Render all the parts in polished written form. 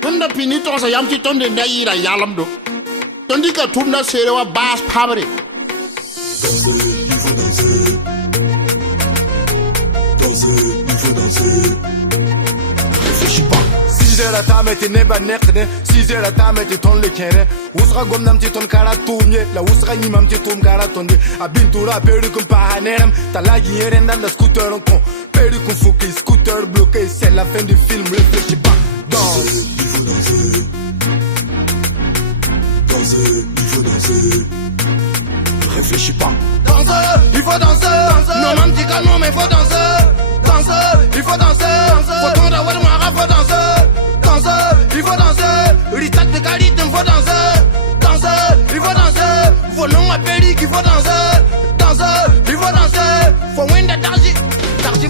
Tunda pinito sa yam ti tonde nda ira yalam do. Tondi ka tunda sere wa bas pabre. Danser, il faut danser. Danser, il faut danser. Réfléchis pas. 6 heures à ta mette neba nekne 6 heures à ta mette ton le kene usra gomnam ti ton kara tumye la usra nimam ti tum kara tonde abintura peru kum pahanem talagi yeren dans le scooter on con peru kum fuki scooter bloqué c'est la fin du film réfléchis pas danse il faut danser. Danser, il faut danser. réfléchis pas danser il faut danser non man ti calme mais faut danser danser il faut danser faut tondre à wad mara faut danser danser il faut danser ritat de qualité faut danser danser il faut danser faut non appeli qu'il faut danser danser il faut danser faut wenda tarji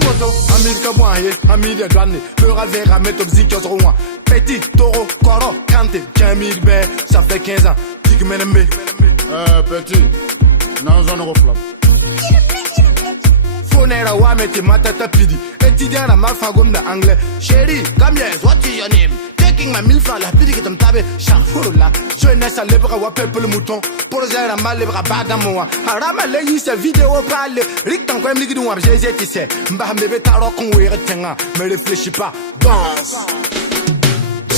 moto amir kabwaye amir douane fera vera mettre musique sur moi petit taureau coro kante Jamil be ça fait 15 ans dik menembe Petit. Non, zone reflap. Fonera wa meti matata pidi etidiana mafagom na anglais chérie come here what is your name taking my milf la pidi que tamtabe charfoula jeunesse à lebra wa peuple mouton pour zera mal lebra badamo harama leyi sa vidéo parle rik tan kwem ligidu wa jésus tu sais mba mebe taro kon were tenga me réfléchis pas danse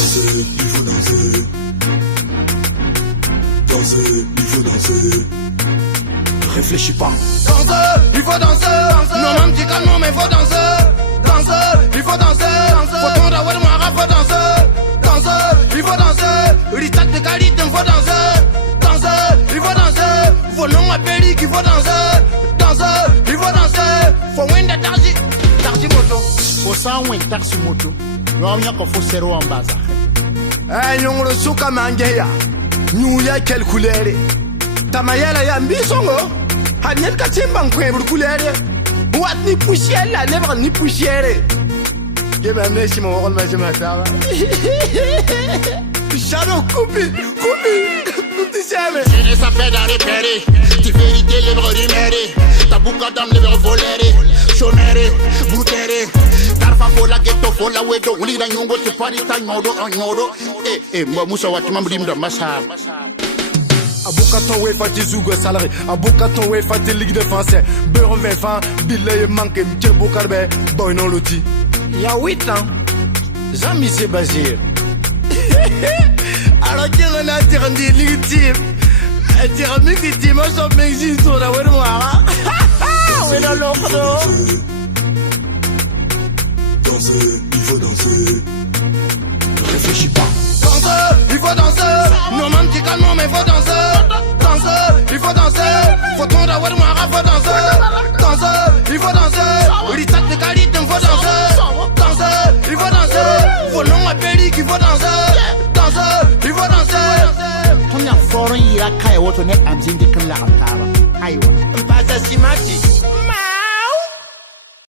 Danser, il faut danser. Danser, il faut danser. réfléchis pas danser il faut danser non man ti calme mais faut danser danser il faut danser faut tondre à wad mara faut danser danser il faut danser ritat de qualité faut danser danser il faut danser faut non appeli qu'il faut danser danser il faut danser faut wenda tarji moto Faut ça ou taxi moto. Yo nya ko fo sero ambaza. nyongro suka mangeya nyuya quelle couleur tamayala ya mbisongo hanel katimba nkwe couleur wat ni poussière la lèvre ni poussière yeba meshi mo wol ma jema tawa shadow coupi tu sais Et ça fait d'arrêt péré. Tu vérité les bras rumérés. Ta bouca d'âme les bras volérés. Chonéré, bouteré. Darfa fola ghetto fola wedo. Uli da nyongo tu parita nyodo. Moi moussa wat mambrim da massa. Abokaton we fati zugo salary abokaton we fati ligue de français beurre vin fan billet manque mtie bokarbe boy non loti il y a 8 ans Jean-Michel Bazir alors qu'on a tiré des ligue team tiré mix team so mexi so da wero ara we no lokdo Danser, il faut danser. réfléchis pas danser il faut danser non man ti calme mais faut danser danser il faut danser faut tondre à wad mara faut danser danser il faut danser ritat de qualité faut danser danser il faut danser faut non appeli qu'il faut danser danser il faut danser Tonya foreign ira kai woto net am zindi kan la antara. Aiwa. pasa simati